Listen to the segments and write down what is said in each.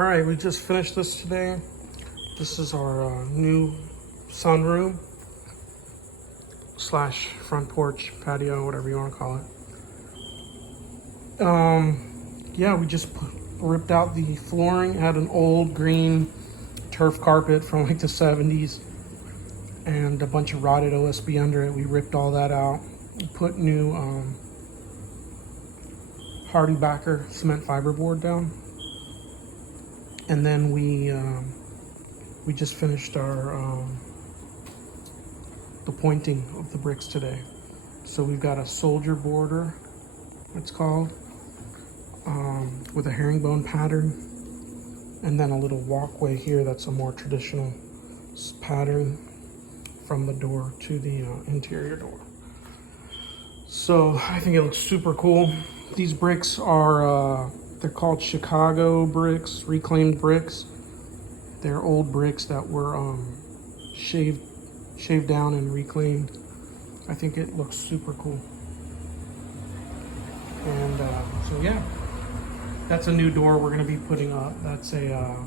All right, we just finished this today. This is our new sunroom slash front porch, patio, whatever you want to call it. Yeah, we just ripped out the flooring. It had an old green turf carpet from like the 70s and a bunch of rotted OSB under it. We ripped all that out. We put new Hardy-Backer cement fiberboard down. And then we just finished our the pointing of the bricks today. So we've got a soldier border, it's called, with a herringbone pattern, and then a little walkway here that's a more traditional pattern from the door to the interior door. So I think it looks super cool. These bricks are they're called Chicago bricks, reclaimed bricks. They're old bricks that were shaved down and reclaimed. I think it looks super cool. And so yeah, that's a new door we're gonna be putting up. That's a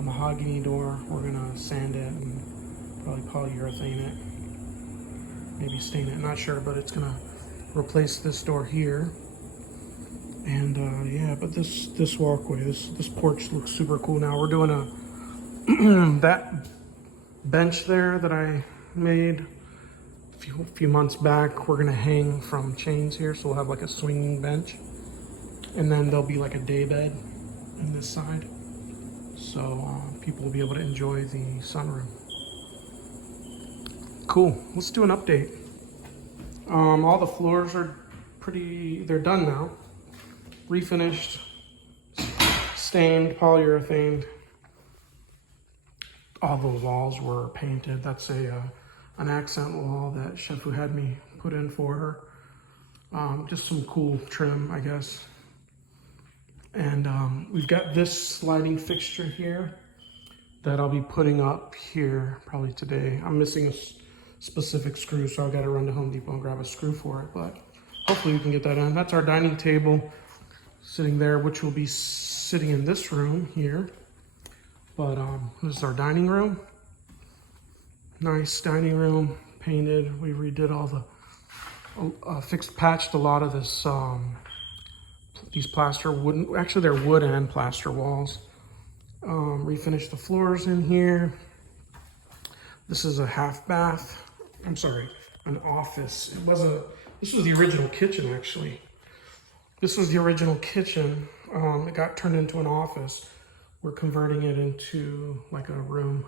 mahogany door. We're gonna sand it and probably polyurethane it, maybe stain it, not sure, but it's gonna replace this door here. And yeah, but this walkway, this porch looks super cool. Now we're doing a that bench there that I made a few months back. We're gonna hang from chains here, so we'll have like a swinging bench, and then there'll be like a day bed on this side, so people will be able to enjoy the sunroom. Cool. Let's do an update. All the floors are they're done now. Refinished, stained, polyurethane. All the walls were painted. That's an accent wall that Chef who had me put in for her. Just some cool trim, I guess. And we've got this sliding fixture here that I'll be putting up here probably today. I'm missing a specific screw, so I've got to run to Home Depot and grab a screw for it, but hopefully we can get that in. That's our dining table sitting there, which will be sitting in this room here. But this is our dining room. Nice dining room, painted. We redid all the, patched a lot of this, these plaster wooden, actually they're wood and plaster walls. Refinished the floors in here. This is a half bath. I'm sorry, an office. This was the original kitchen actually. This was the original kitchen. It got turned into an office. We're converting it into like a room.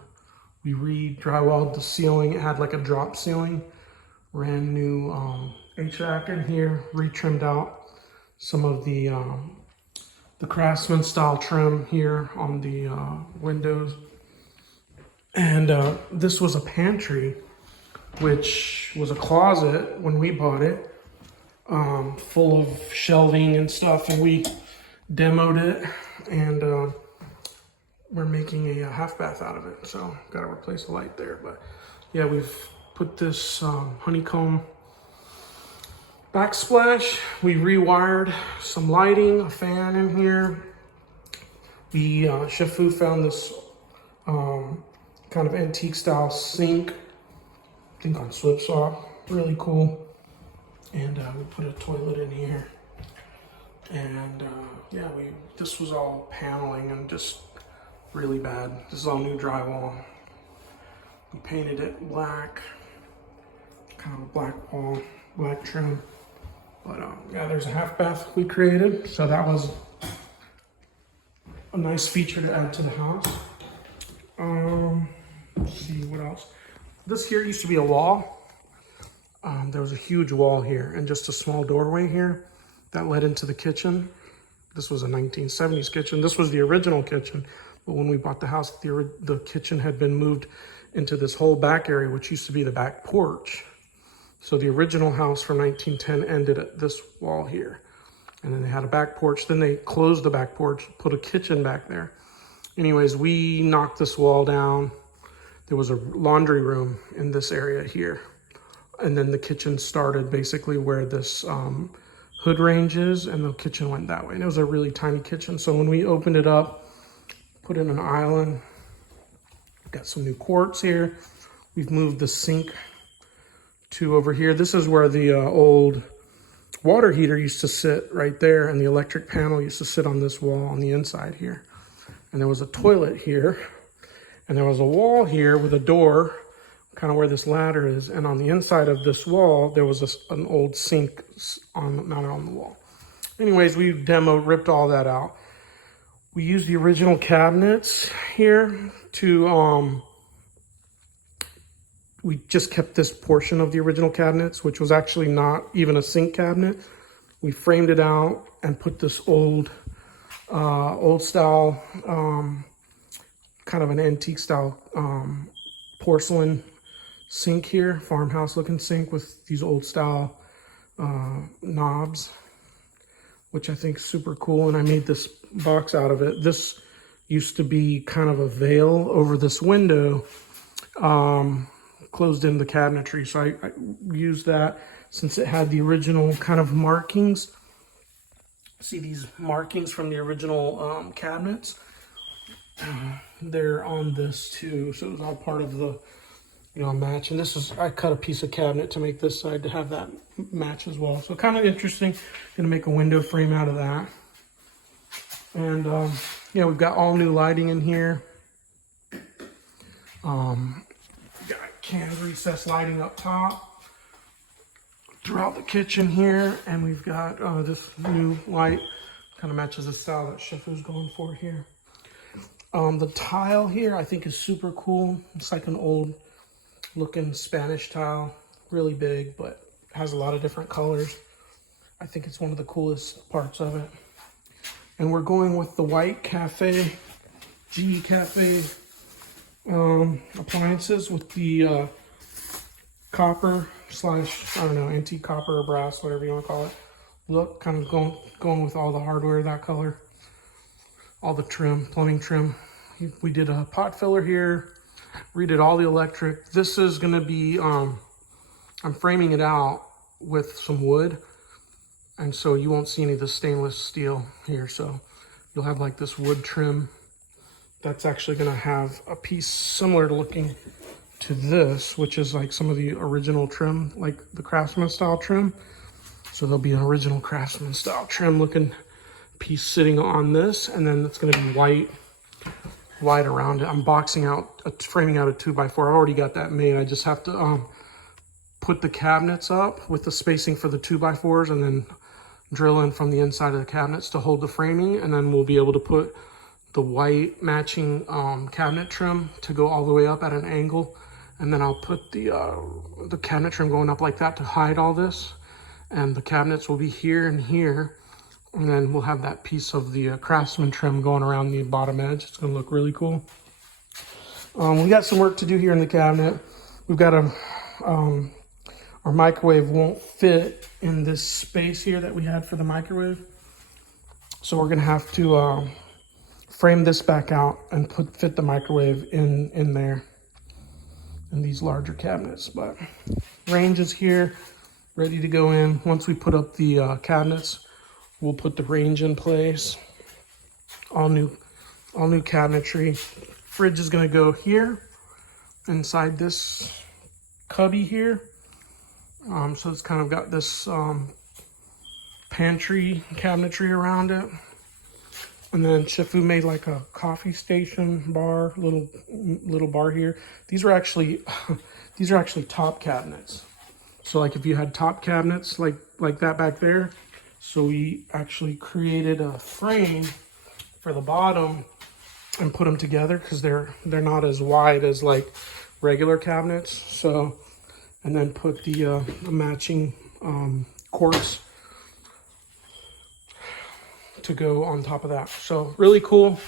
We re-drywalled the ceiling. It had like a drop ceiling. Ran new HVAC in here. Re-trimmed out some of the Craftsman style trim here on the windows. And this was a pantry, which was a closet when we bought it. Full of shelving and stuff, and we demoed it, and we're making a half bath out of it, so got to replace the light there. But yeah, we've put this honeycomb backsplash. We rewired some lighting, a fan in here. We Chef Fu found this kind of antique style sink, I think on Slip Swap, really cool. And we put a toilet in here, and yeah, this was all paneling and just really bad. This is all new drywall. We painted it black, kind of a black wall, black trim. But yeah, there's a half bath we created, so that was a nice feature to add to the house. Let's see what else. This here used to be a wall. There was a huge wall here and just a small doorway here that led into the kitchen. This was a 1970s kitchen. This was the original kitchen, but when we bought the house, the kitchen had been moved into this whole back area, which used to be the back porch. So the original house from 1910 ended at this wall here. And then they had a back porch. Then they closed the back porch, put a kitchen back there. Anyways, we knocked this wall down. There was a laundry room in this area here. And then the kitchen started basically where this hood range is, and the kitchen went that way. And it was a really tiny kitchen. So when we opened it up, put in an island. Got some new quartz here. We've moved the sink to over here. This is where the old water heater used to sit right there, and the electric panel used to sit on this wall on the inside here. And there was a toilet here, and there was a wall here with a door, kind of where this ladder is. And on the inside of this wall, there was an old sink mounted on the wall. Anyways, we ripped all that out. We used the original cabinets here to, we just kept this portion of the original cabinets, which was actually not even a sink cabinet. We framed it out and put this old style, kind of an antique style porcelain sink here, farmhouse looking sink with these old style knobs, which I think is super cool. And I made this box out of it. This used to be kind of a veil over this window, closed in the cabinetry. So I used that since it had the original kind of markings. See these markings from the original cabinets? They're on this too. So it was all part of the, match. And this is, I cut a piece of cabinet to make this side to have that match as well. So kind of interesting. Gonna make a window frame out of that. And we've got all new lighting in here. Got canned recessed lighting up top throughout the kitchen here. And we've got this new light, kind of matches the style that Shifu's going for here. The tile here I think is super cool. It's like an old looking Spanish tile, really big, but has a lot of different colors. I think it's one of the coolest parts of it. And we're going with the white cafe, GE Cafe appliances with the copper / antique copper or brass, whatever you want to call it. Look, kind of going with all the hardware, that color. All the trim, plumbing trim. We did a pot filler here, redid all the electric. This is gonna be, I'm framing it out with some wood. And so you won't see any of the stainless steel here. So you'll have like this wood trim. That's actually gonna have a piece similar to looking to this, which is like some of the original trim, like the Craftsman style trim. So there'll be an original Craftsman style trim looking piece sitting on this, and then it's going to be white around it. I'm framing out a 2x4. I've already got that made. I just have to put the cabinets up with the spacing for the 2x4s, and then drill in from the inside of the cabinets to hold the framing, and then we'll be able to put the white matching cabinet trim to go all the way up at an angle, and then I'll put the cabinet trim going up like that to hide all this, and the cabinets will be here and here. And then we'll have that piece of the Craftsman trim going around the bottom edge. It's going to look really cool. We got some work to do here in the cabinet. We've got our microwave won't fit in this space here that we had for the microwave. So we're going to have to frame this back out and fit the microwave in there in these larger cabinets. But range is here, ready to go in. Once we put up the cabinets, we'll put the range in place. All new cabinetry. Fridge is gonna go here, inside this cubby here. So it's kind of got this pantry cabinetry around it. And then Shifu made like a coffee station bar, little bar here. These are actually top cabinets. So like if you had top cabinets like that back there. So we actually created a frame for the bottom and put them together because they're not as wide as like regular cabinets. So, and then put the matching quartz to go on top of that. So really cool.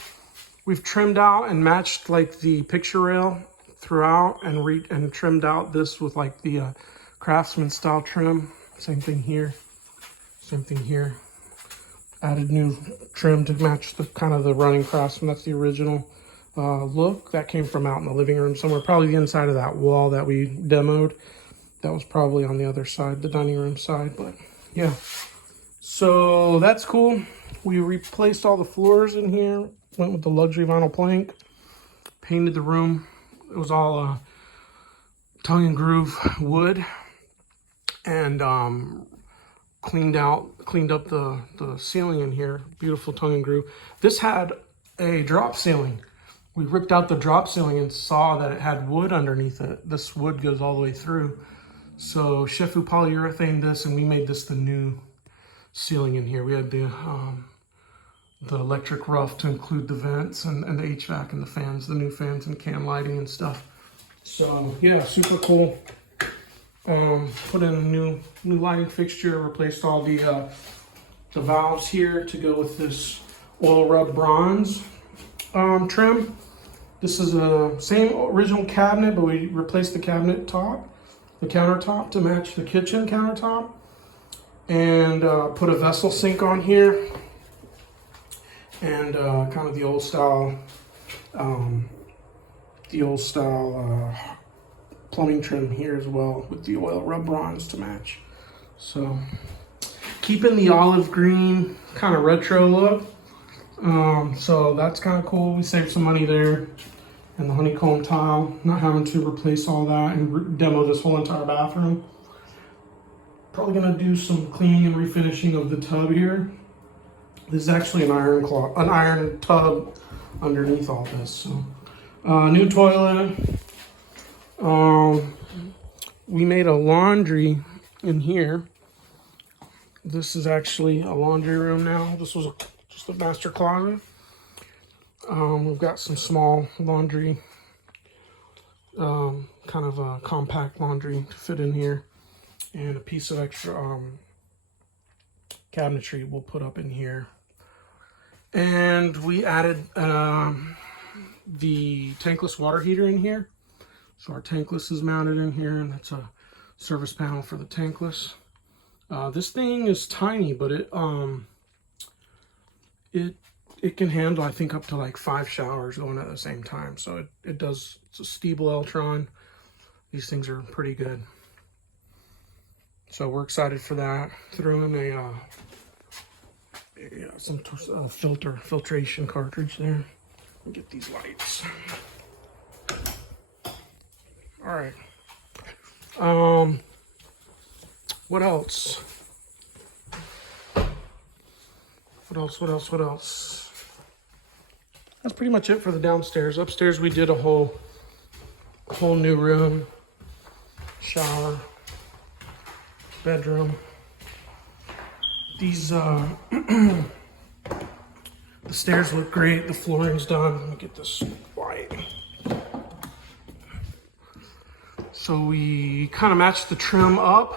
We've trimmed out and matched like the picture rail throughout, and trimmed out this with like the Craftsman style trim. Same thing here. Same thing here. Added new trim to match the kind of the running Craftsman. That's the original look. That came from out in the living room somewhere, probably the inside of that wall that we demoed. That was probably on the other side, the dining room side, but yeah. So that's cool. We replaced all the floors in here. Went with the luxury vinyl plank. Painted the room. It was all tongue and groove wood, and cleaned up the ceiling in here. Beautiful tongue and groove. This had a drop ceiling. We ripped out the drop ceiling and saw that it had wood underneath it. This wood goes all the way through. So Shefu polyurethane this, and we made this the new ceiling in here. We had the electric rough to include the vents and the HVAC and the fans, the new fans and can lighting and stuff. So yeah, super cool. Put in a new lighting fixture, replaced all the valves here to go with this oil rub bronze trim. This is a same original cabinet, but we replaced the cabinet top, the countertop to match the kitchen countertop, and put a vessel sink on here, and kind of the old style plumbing trim here as well with the oil rub bronze to match. So keeping the olive green kind of retro look. So that's kind of cool. We saved some money there. And the honeycomb tile, not having to replace all that and demo this whole entire bathroom. Probably gonna do some cleaning and refinishing of the tub here. This is actually an iron tub underneath all this. So new toilet. We made a laundry in here. This is actually a laundry room now. This was just a master closet. We've got some small laundry, kind of a compact laundry to fit in here, and a piece of extra cabinetry we'll put up in here. And we added the tankless water heater in here. So our tankless is mounted in here, and that's a service panel for the tankless. This thing is tiny, but it can handle, I think, up to like 5 showers going at the same time. So it does. It's a Stiebel Eltron. These things are pretty good. So we're excited for that. Threw in some filtration cartridge there. Get these lights. All right. What else? What else? That's pretty much it for the downstairs. Upstairs we did a whole new room, shower, bedroom. These the stairs look great. The flooring's done. Let me get this white. So we kind of matched the trim up,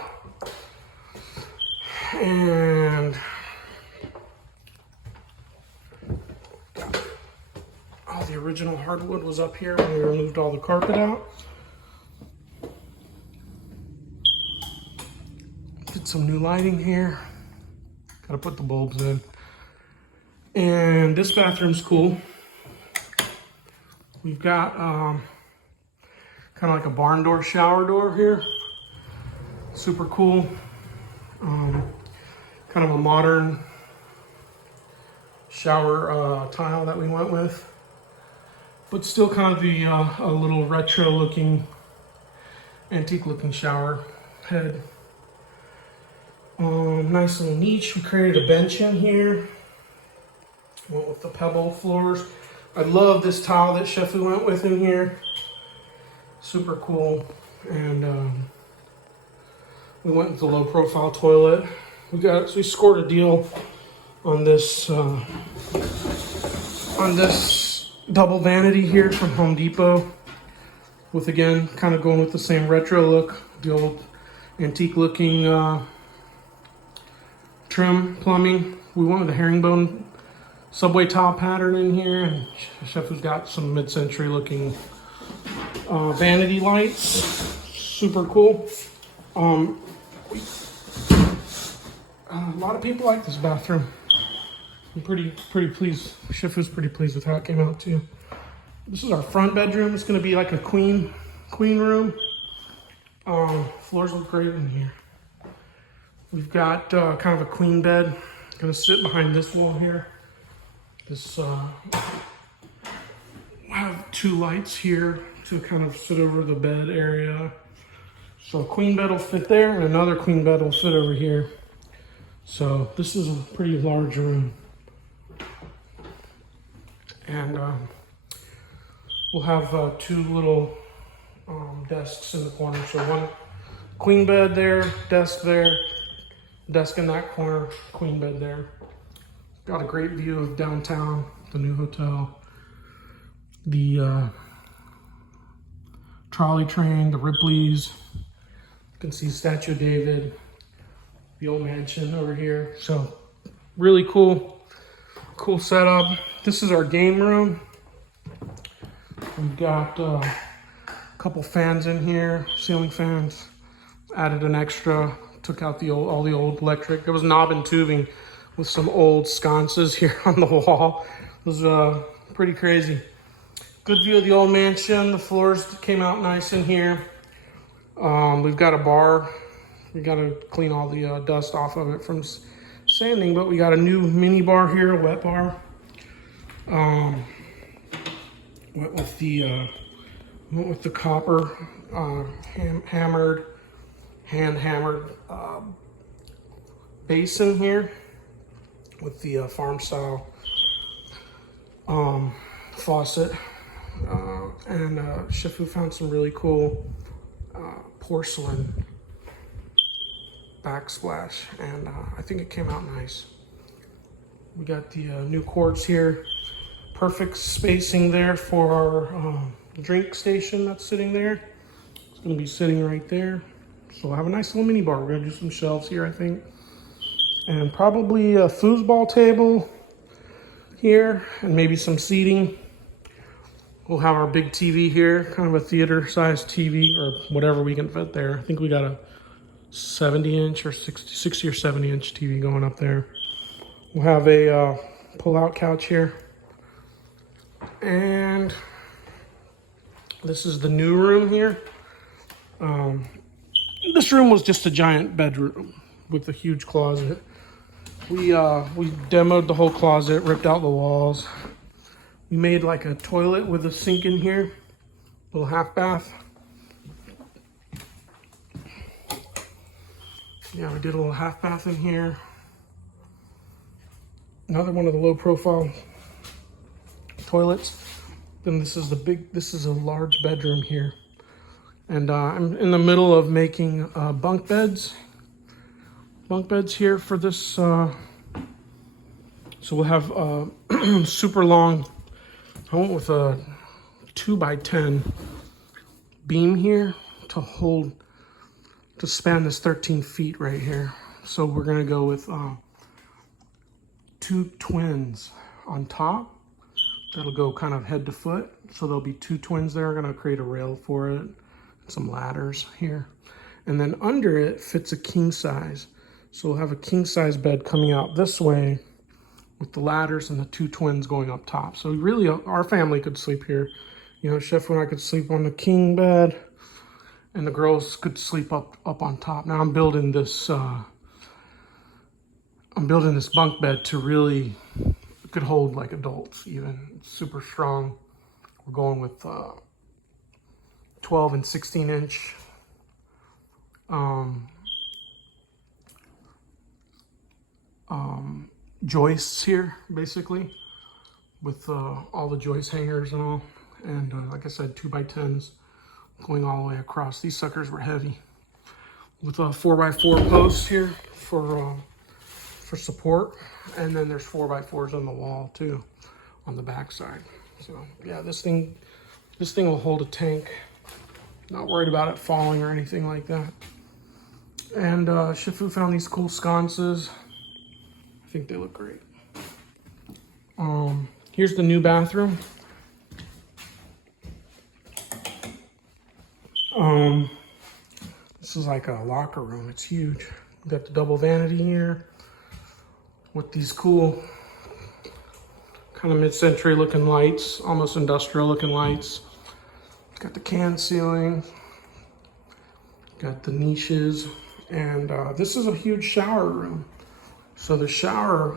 and all the original hardwood was up here when we removed all the carpet out. Did some new lighting here. Gotta put the bulbs in. And this bathroom's cool. We've got kind of like a barn door shower door here. Super cool. Kind of a modern shower tile that we went with, but still kind of the a little retro looking, antique looking shower head. Nice little niche. We created a bench in here. Went with the pebble floors. I love this tile that Shefu went with in here. Super cool. And we went with the low profile toilet. We scored a deal on this double vanity here from Home Depot, with, again, kind of going with the same retro look, the old antique looking trim plumbing. We went with the herringbone subway tile pattern in here, and Shefu's got some mid-century looking vanity lights. Super cool. A lot of people like this bathroom. I'm pretty pleased. Shefu's pretty pleased with how it came out too. This is our front bedroom. It's going to be like a queen room. Floors look great in here. We've got kind of a queen bed. Going to sit behind this wall here. This 2 lights here to kind of sit over the bed area. So a queen bed will fit there, and another queen bed will fit over here. So this is a pretty large room. And we'll have 2 little desks in the corner. So one queen bed there, desk in that corner, queen bed there. Got a great view of downtown, the new hotel, the trolley train, the Ripleys. You can see Statue of David, the old mansion over here. So really cool setup. This is our game room. We've got a couple fans in here, ceiling fans. Added an extra, took out all the old electric. There was knob and tubing with some old sconces here on the wall. It was pretty crazy. Good view of the old mansion. The floors came out nice in here. We've got a bar. We got to clean all the dust off of it from sanding, but we got a new mini bar here, a wet bar. Went with the copper, hand hammered basin here with the farm style faucet. And Shifu found some really cool porcelain backsplash, and I think it came out nice. We got the new quartz here. Perfect spacing there for our drink station that's sitting there. It's gonna be sitting right there. So we'll have a nice little mini bar. We're gonna do some shelves here, I think. And probably a foosball table here, and maybe some seating. We'll have our big TV here, kind of a theater-sized TV, or whatever we can fit there. I think we got a 70-inch or 60 or 70-inch TV going up there. We'll have a pull-out couch here. And this is the new room here. This room was just a giant bedroom with a huge closet. We demoed the whole closet, ripped out the walls. We made like a toilet with a sink in here, little half bath. Yeah, we did a little half bath in here. Another one of the low profile toilets. Then this is a large bedroom here. And I'm in the middle of making bunk beds. Bunk beds here for this. So we'll have super long. I went with a 2x10 beam here to span this 13 feet right here. So we're gonna go with 2 twins on top. That'll go kind of head to foot. So there'll be 2 twins there. I'm gonna create a rail for it, some ladders here. And then under it fits a king size. So we'll have a king size bed coming out this way with the ladders and the 2 twins going up top. So really our family could sleep here. You know, Chef and I could sleep on the king bed and the girls could sleep up on top. Now I'm building this bunk bed to really, it could hold like adults even. It's super strong. We're going with 12 and 16 inch joists here, basically, with all the joist hangers and all. And like I said, 2x10s going all the way across. These suckers were heavy. With 4x4 posts here for support. And then there's 4x4s on the wall too, on the back side. So yeah, this thing will hold a tank. Not worried about it falling or anything like that. And Shifu found these cool sconces. I think they look great. Here's the new bathroom. This is like a locker room. It's huge. We got the double vanity here with these cool kind of mid-century looking lights, almost industrial looking lights. Got the can ceiling, got the niches, and this is a huge shower room. So the shower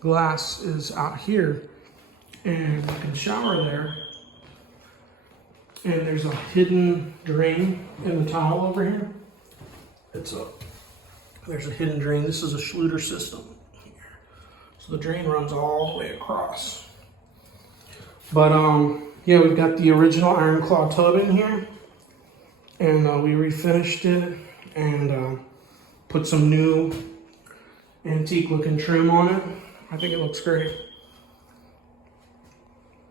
glass is out here, and you can shower there And there's a hidden drain in the tile over here. There's a hidden drain. This is a Schluter system here. So the drain runs all the way across. But yeah, we've got the original iron claw tub in here. And we refinished it and put some new antique looking trim on it. I think it looks great.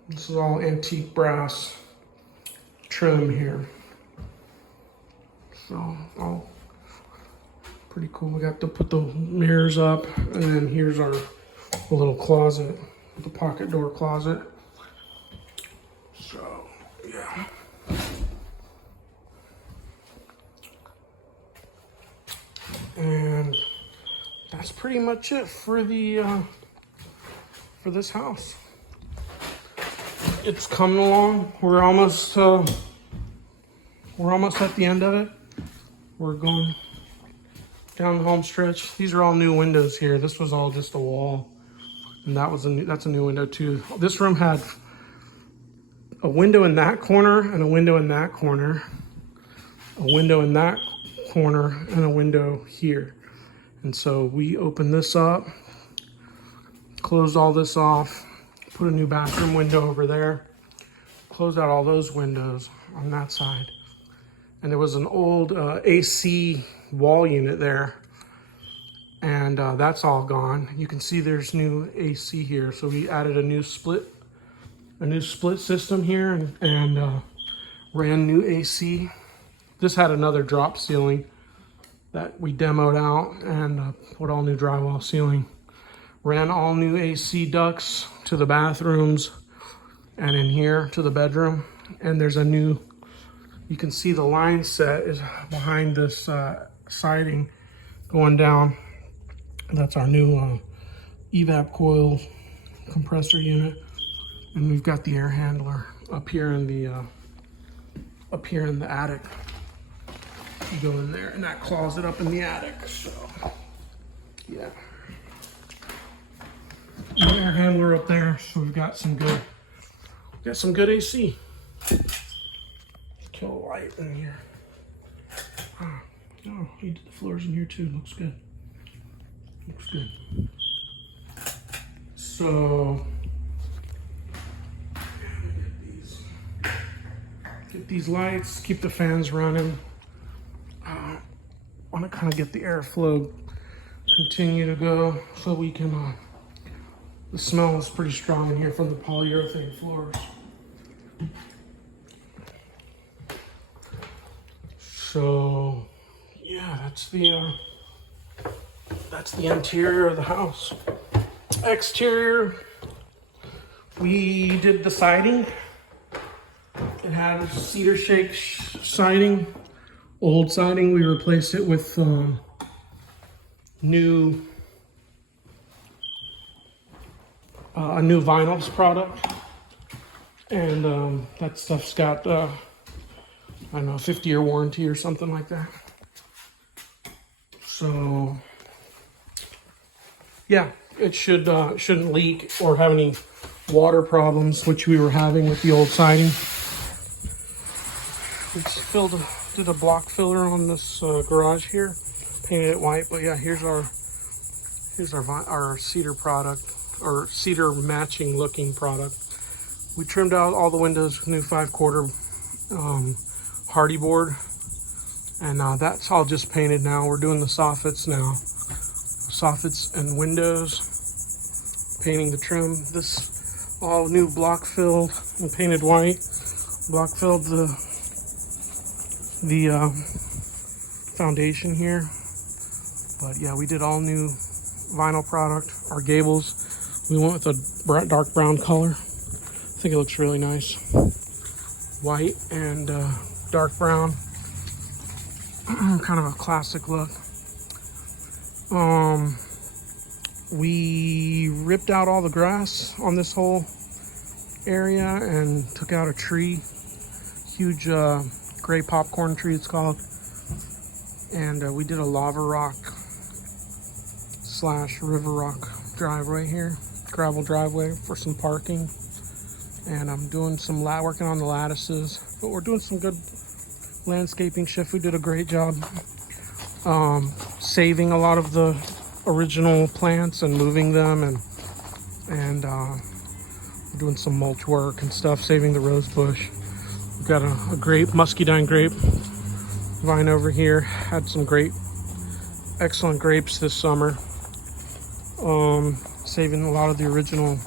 This is all antique brass trim here. So, all pretty cool. We got to put the mirrors up, and then here's our little closet, the pocket door closet. So, yeah. And that's pretty much it for the for this house. It's coming along. We're almost at the end of it. We're going down the home stretch. These are all new windows here. This was all just a wall, and that's a new window too. This room had a window in that corner and a window in that corner, a window in that corner, and a window here. And so we opened this up, closed all this off, put a new bathroom window over there, closed out all those windows on that side. And there was an old AC wall unit there, and that's all gone. You can see there's new AC here. So we added a new split system here and ran new AC. This had another drop ceiling that we demoed out and put all new drywall ceiling. Ran all new AC ducts to the bathrooms and in here to the bedroom. And there's a new, you can see the line set is behind this siding going down. That's our new evap coil compressor unit. And we've got the air handler up here in the attic. You go in there in that closet up in the attic. So yeah. Air handler up there, so we've got some good AC. Kill a light in here. Oh, he did the floors in here too. Looks good. Looks good. So get these lights, keep the fans running. Want to kind of get the airflow continue to go so we can. The smell is pretty strong in here from the polyurethane floors. So, yeah, that's the interior of the house. Exterior, we did the siding. It had cedar shake siding, old siding. We replaced it with a new vinyls product, and that stuff's got I don't know, 50-year warranty or something like that. So yeah, it shouldn't leak or have any water problems, which we were having with the old siding. We did a block filler on this garage here, painted it white. But yeah, here's our cedar product, or cedar matching looking product. We trimmed out all the windows with new 5/4 hardy board, and that's all just painted now. We're doing the soffits now, soffits and windows, painting the trim. This all new block filled and painted white. Block filled the foundation here. But yeah, we did all new vinyl product. Our gables, we went with a dark brown color. I think it looks really nice. White and dark brown. Kind of a classic look. We ripped out all the grass on this whole area and took out a tree. Huge gray popcorn tree it's called. And we did a lava rock / river rock driveway here. Gravel driveway for some parking. And I'm doing some working on the lattices, but we're doing some good landscaping. Chef, we did a great job saving a lot of the original plants and moving them, and doing some mulch work and stuff, saving the rose bush. We've got a grape, muscadine grape vine over here. Had some excellent grapes this summer. Saving a lot of the original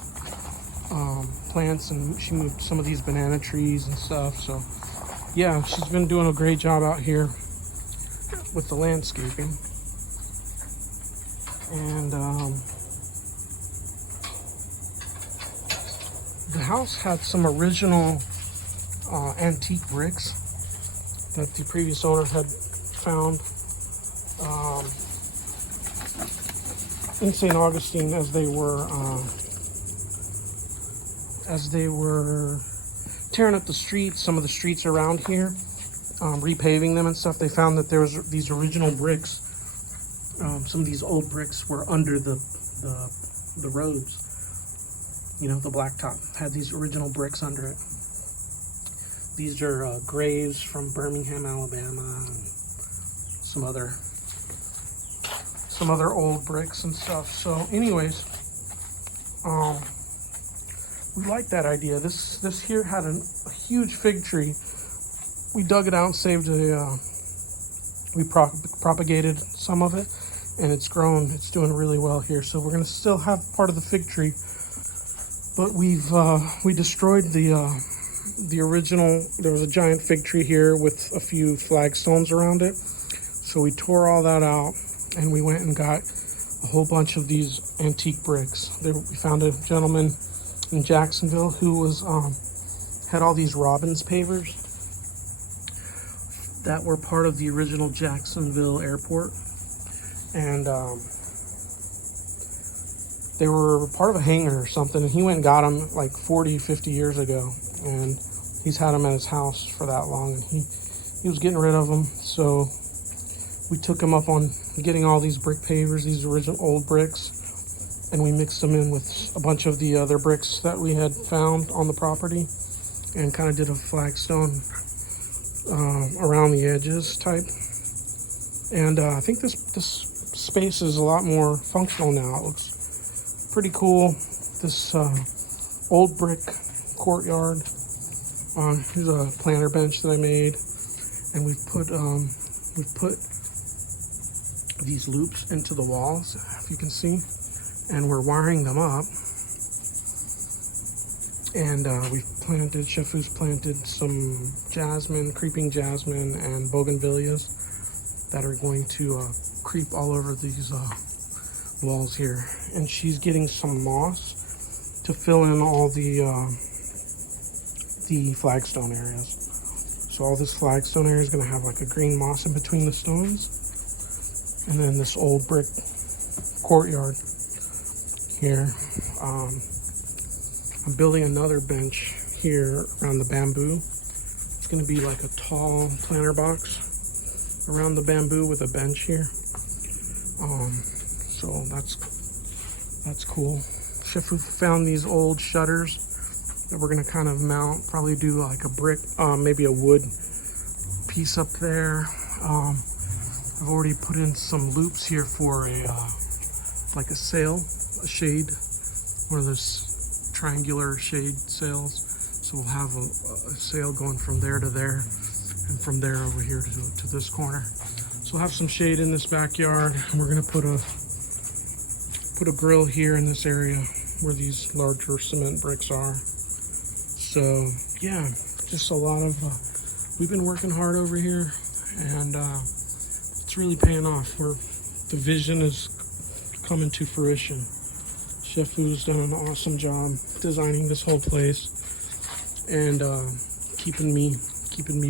plants, and she moved some of these banana trees and stuff. So yeah, she's been doing a great job out here with the landscaping. And the house had some original antique bricks that the previous owner had found in St. Augustine as they were tearing up the streets, some of the streets around here, repaving them and stuff. They found that there was these original bricks. Some of these old bricks were under the roads. You know, the blacktop had these original bricks under it. These are graves from Birmingham, Alabama, and some other old bricks and stuff. So anyways, we like that idea. This here had a huge fig tree. We dug it out and saved we propagated some of it, and it's grown. It's doing really well here. So we're gonna still have part of the fig tree, but we destroyed the original. There was a giant fig tree here with a few flagstones around it. So we tore all that out, and we went and got a whole bunch of these antique bricks. We found a gentleman in Jacksonville who was had all these Robbins pavers that were part of the original Jacksonville airport, and they were part of a hangar or something, and he went and got them like 40-50 years ago, and he's had them at his house for that long, and he was getting rid of them. So we took him up on getting all these brick pavers, these original old bricks, and we mixed them in with a bunch of the other bricks that we had found on the property, and kind of did a flagstone around the edges type. And I think this space is a lot more functional now. It looks pretty cool. This old brick courtyard. Here's a planter bench that I made, and we've put these loops into the walls, if you can see, and we're wiring them up. And Chefu's planted some jasmine, creeping jasmine, and bougainvilleas that are going to creep all over these walls here. And she's getting some moss to fill in all the flagstone areas. So all this flagstone area is going to have like a green moss in between the stones. And then this old brick courtyard here. I'm building another bench here around the bamboo. It's going to be like a tall planter box around the bamboo with a bench here. So that's cool. Chefu found these old shutters that we're going to kind of mount, probably do like a brick, maybe a wood piece up there. I've already put in some loops here for like a sail, a shade, one of those triangular shade sails. So we'll have a sail going from there to there, and from there over here to this corner. So we'll have some shade in this backyard, and we're gonna put a grill here in this area where these larger cement bricks are. So yeah, just a lot of we've been working hard over here, and it's really paying off. The vision is coming to fruition. Chefu's done an awesome job designing this whole place, and keeping me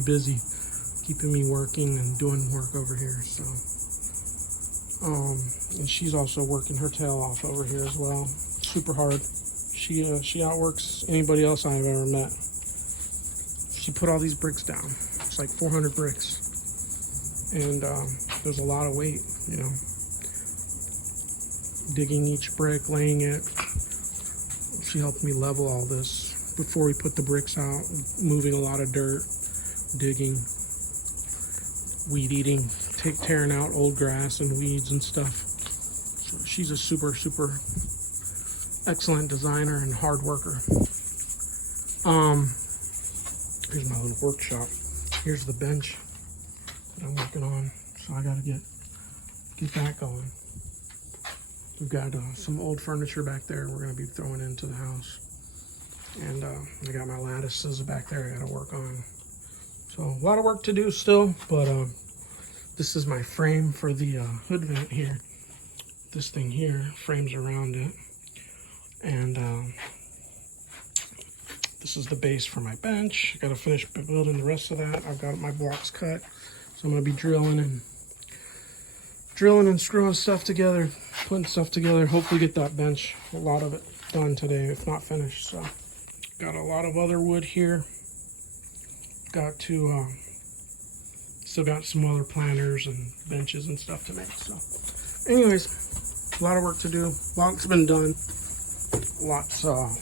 busy, keeping me working and doing work over here. So and she's also working her tail off over here as well, super hard. She outworks anybody else I've ever met. She put all these bricks down. It's like 400 bricks, and there's a lot of weight, you know, digging each brick, laying it. She helped me level all this before we put the bricks out, moving a lot of dirt, digging, weed eating, tearing out old grass and weeds and stuff. So she's a super excellent designer and hard worker. Here's my little workshop. Here's the bench that I'm working on. So I gotta get that going. We've got some old furniture back there we're gonna be throwing into the house. And I got my lattices back there I gotta work on. So a lot of work to do still, but this is my frame for the hood vent here. This thing here frames around it. And this is the base for my bench. I gotta finish building the rest of that. I've got my blocks cut. So I'm gonna be drilling and screwing stuff together, putting stuff together, hopefully get that bench, a lot of it done today, if not finished. So got a lot of other wood here. Got to, still got some other planters and benches and stuff to make. So anyways, a lot of work to do. Lots been done. Lots left.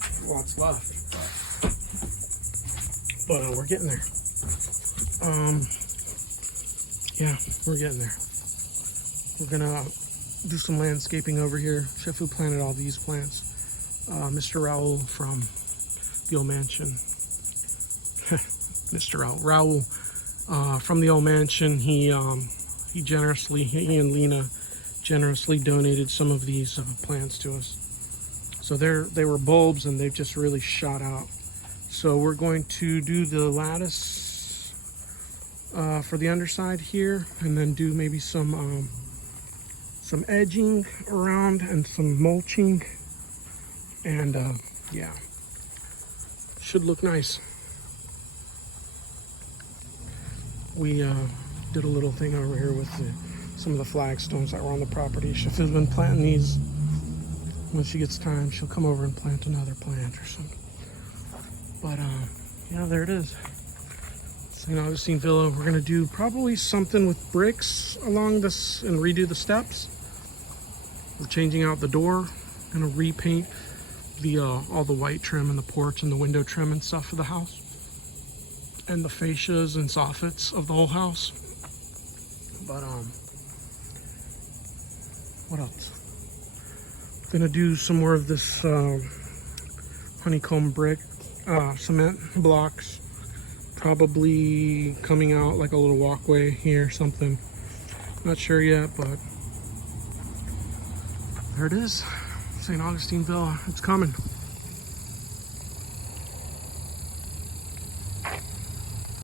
But we're getting there. Yeah, we're getting there. We're gonna do some landscaping over here. Chef who planted all these plants, Mr. Raul from the old mansion. Mr. Raul from the old mansion. He and Lena generously donated some of these plants to us. So they were bulbs and they've just really shot out. So we're going to do the lattice for the underside here, and then do maybe some edging around and some mulching, and yeah, should look nice. We did a little thing over here with some of the flagstones that were on the property. She's been planting these. When she gets time, she'll come over and plant another plant or something. But yeah, there it is. St. Augustine Villa. We're gonna do probably something with bricks along this and redo the steps. We're changing out the door. Gonna repaint the all the white trim in the porch and the window trim and stuff for the house, and the fascias and soffits of the whole house. But what else? Gonna do some more of this honeycomb brick cement blocks, probably coming out like a little walkway here, something. Not sure yet, but there it is. St. Augustine Villa. It's coming.